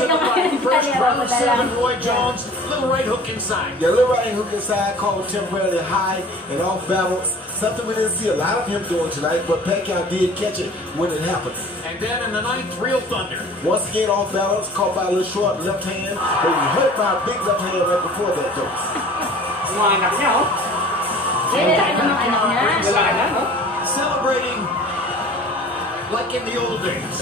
to the right. First round 7, Roy Jones. Little right hook inside. Yeah, little right hook inside called temporarily high and off balance. Something we didn't see a lot of him doing tonight, but Pacquiao did catch it when it happened. And then in the 9th, Real Thunder. Once again off balance, caught by a little short left hand, but he hurt by a big left hand right before that though. Celebrating like in the old days.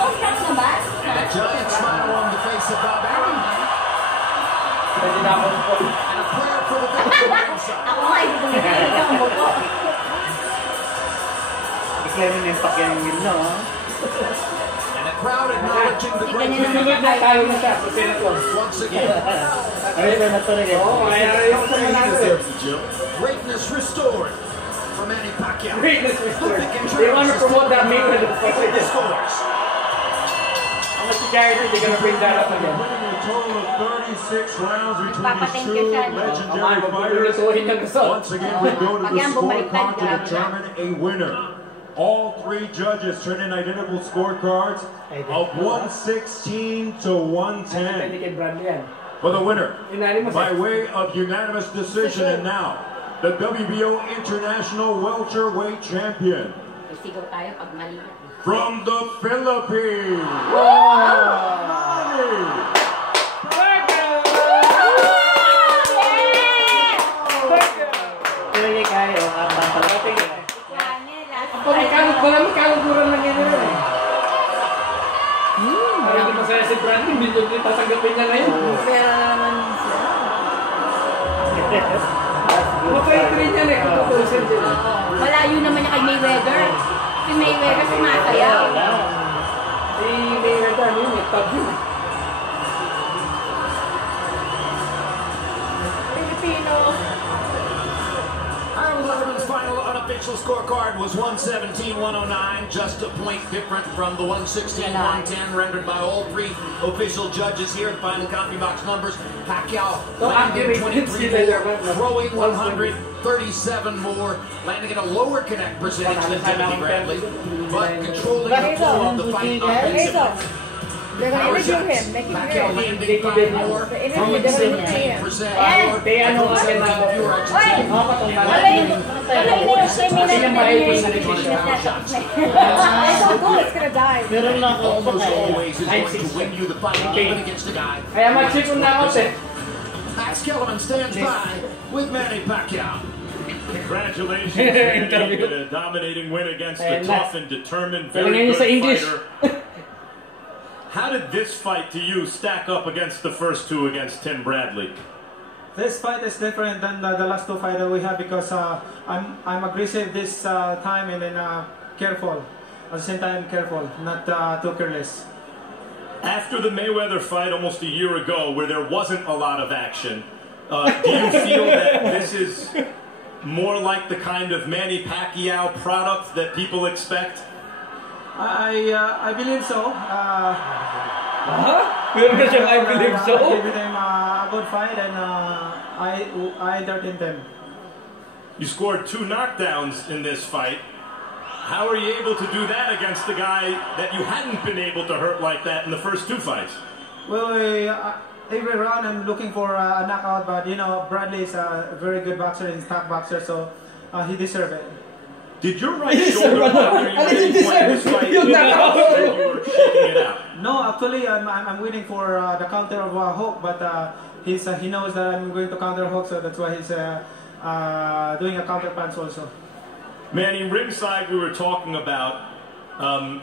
And a giant smile on the face of Bob Aaron. And a prayer for the victory inside. And a crowd acknowledging the greatness once again. Greatness restored for Manny Pacquiao. Greatness restored. They want to promote that Mayweather scores. How much they're going to bring that up again. Winning a total of 36 rounds between these two legendary fighters. Once again, we go to the scorecard to determine a winner. All 3 judges turn in identical scorecards of 116 to 110 for the winner by way of unanimous decision. And now, the WBO International Welterweight Champion from the Philippines, Manny. Magkaguran lang yan rin eh. Parang di masaya si Brandon, dito tatanggapin niya ngayon. Pera naman siya. Mapait rin yan eh, kututusin din. Malayo naman niya kay Mayweather. Si Mayweather sumasayaw. Si Mayweather, ano yun eh, top yun. Filipino. Final unofficial scorecard was 117-109, just a point different from the 116-110 rendered by all 3 official judges here. Final copy box numbers: Pacquiao landing 23 more, throwing 137 more, landing at a lower connect percentage than Timothy Bradley, but controlling the flow of the fight offensively. They're going to interview him, making Pacquiao sure. landing 5 more, throwing 17% more, controlling the viewer execution. It's gonna die. Almost always is going to win you the fight, even against a guy. Max Kellerman stands by with Manny Pacquiao. Congratulations, Manny, with a dominating win against a tough and determined, very good fighter. How did this fight to you stack up against the first 2 against Tim Bradley? This fight is different than the last 2 fights that we have because I'm aggressive this time and then careful. At the same time, careful, not too careless. After the Mayweather fight almost a year ago, where there wasn't a lot of action, do you feel that this is more like the kind of Manny Pacquiao product that people expect? I believe so. I believe so. I gave them a good fight and I entertained them. You scored 2 knockdowns in this fight. How are you able to do that against a guy that you hadn't been able to hurt like that in the first 2 fights? Well, every round I'm looking for a knockout, but you know, Bradley is a very good boxer and top boxer, so he deserves it. Did your right shoulder bother you at any point in this fight? You were shaking it out. No, actually, I'm waiting for the counter of hook, but he knows that I'm going to counter hook, so that's why he's doing a counter punch also. Manny, ringside we were talking about how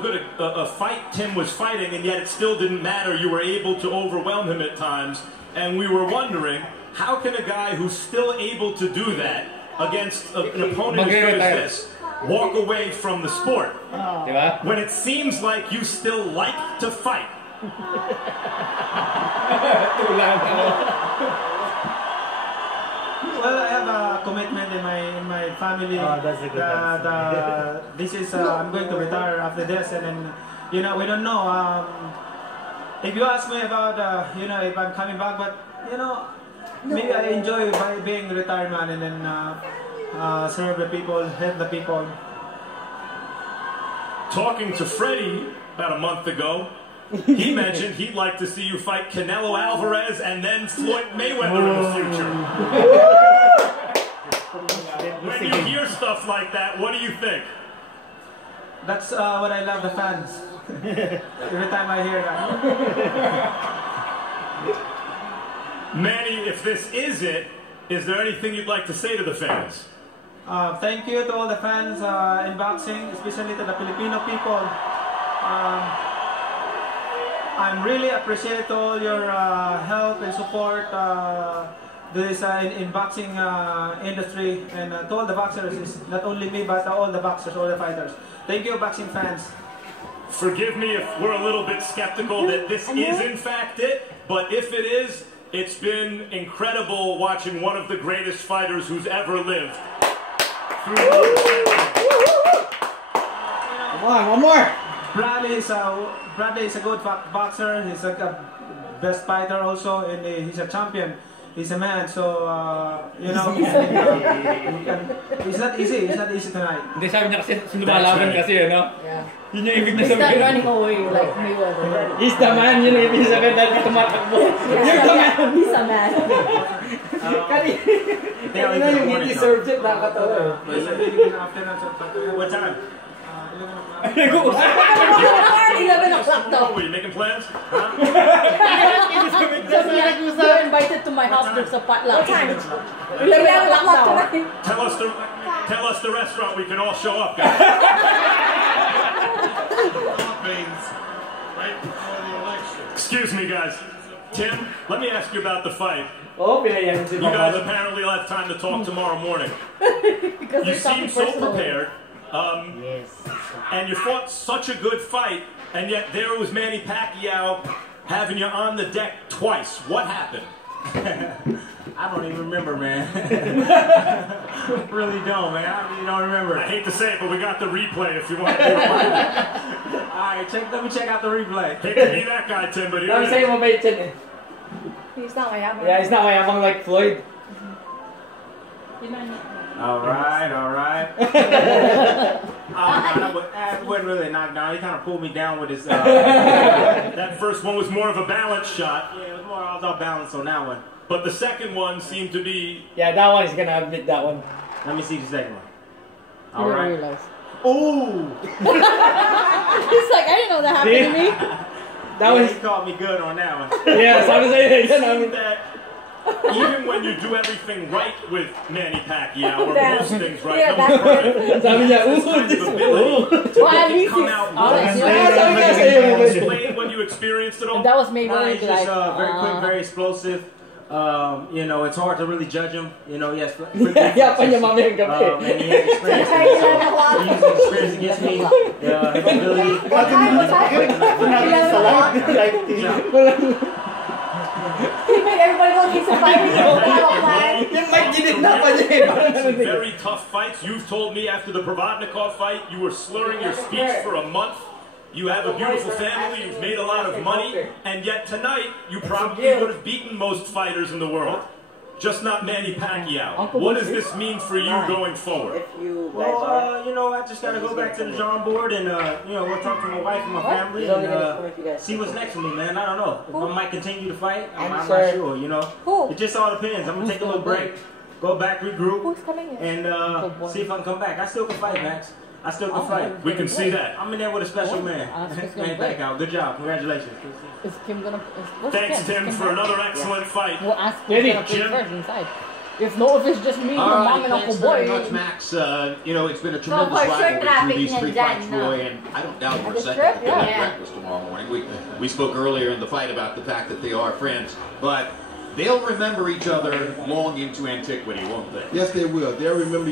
good a fight Tim was fighting, and yet it still didn't matter. You were able to overwhelm him at times, and we were wondering, how can a guy who's still able to do that against an opponent as good as this walk away from the sport when it seems like you still like to fight? Well, I have a commitment in my family. That's a good this is I'm going to retire after this, and then we don't know. If you ask me about if I'm coming back, but maybe I enjoy by being retired man and then serve the people, help the people. talking to Freddie about a month ago, he mentioned he'd like to see you fight Canelo Alvarez and then Floyd Mayweather in the future. When you hear stuff like that, what do you think? That's what I love the fans. Every time I hear that. Manny, if this is it, is there anything you'd like to say to the fans? Thank you to all the fans in boxing, especially to the Filipino people. I'm really appreciate all your help and support this in boxing industry, and to all the boxers. It's not only me, but all the boxers, all the fighters. Thank you, boxing fans. Forgive me if we're a little bit skeptical that this is in fact it, but if it is, it's been incredible watching one of the greatest fighters who's ever lived. Come on, one more. Bradley is a good boxer. He's a best fighter also, and he's a champion. He's a man, so you know, it's not easy. It's not easy tonight. Hindi, sabi niya kasi lumalaban kasi, no? Yeah. Yun yung ibig na He's not sabihin. running away like Mayweather. He's the man, yun yung ibig sabihin dahil tumatakbo. You're the man. He's a man. Kanina yung he deserved it, nakakatawa. What time? 11 o'clock daw. Were you making plans? You're invited to my house. There's a potluck. What time? 11 o'clock tonight. Tell us the restaurant. We can all show up, guys. Excuse me, guys. Tim, let me ask you about the fight. You guys apparently will have time to talk tomorrow morning. You seem so prepared. Yes. And you fought such a good fight, and yet there was Manny Pacquiao having you on the deck twice. What happened? I don't even remember, man. Really don't, man. I really don't remember. I hate to say it, but we got the replay if you want to do it. Alright, let me check out the replay. Hate to be that guy, Tim, but here Sabi it sa'yo is. mabait yan eh. He's not mayabang. Yeah, he's not mayabang like Floyd. Alright. That wasn't really a knockdown. He kind of pulled me down with his... That first one was more of a balance shot. Yeah, it was more all off balance on that one. But the second one seemed to be... Yeah, that one, he's gonna admit that one. Let me see the second one. I didn't Alright. realize. Ooh! He's like, I didn't know that happened to me. That was... He caught me good on that one. Yeah, sabi sa'yo It yan. seemed that even when you do everything right with Manny Pacquiao, or most things right, Yeah, no one's perfect. Sabi niya, This kind of ability to Well, at make it least come it's out honest. well. Sabi nga sa'yo. Explain when you experienced it all. And that was Nah, Mayweather. he's just very quick, very explosive. You know, it's hard to really judge him. You know, yes. Yeah, pa niya mamayang gabi. And he has experience. He uses experience against me. His ability. He made everybody go he's a fighter. Yung mic ginit na pa niya Some eh. very tough fights. You've told me after the Provodnikov fight, you were slurring your speech for a month. You have a beautiful family, you've made a lot of money, and yet tonight, you probably would have beaten most fighters in the world. Just not Manny Pacquiao. What does this mean for you going forward? Well, you know, I just gotta go back to the drawing board and, you know, we'll talk to my wife and my family and see what's next for me, man. I don't know. If I might continue to fight, I'm not sure, you know. It just all depends. I'm gonna take a little break, go back, regroup, and see if I can come back. I still can fight, Max. I still can fight. We can see that. I'm in there with a special man. Man, thank you. Good job. Congratulations. Is Kim gonna? Thanks, Tim, for another excellent fight. We'll ask who's gonna play first inside. If it's just me, All my right, mom and Uncle thanks very Boy. much, Max. You know, it's been a tremendous for sure rivalry traffic through these three nandyan, fights, no. Roy, and I don't doubt for a the second strip, that they'll have yeah. breakfast tomorrow morning. We spoke earlier in the fight about the fact that they are friends, but they'll remember each other long into antiquity, won't they? Yes, they will. They'll remember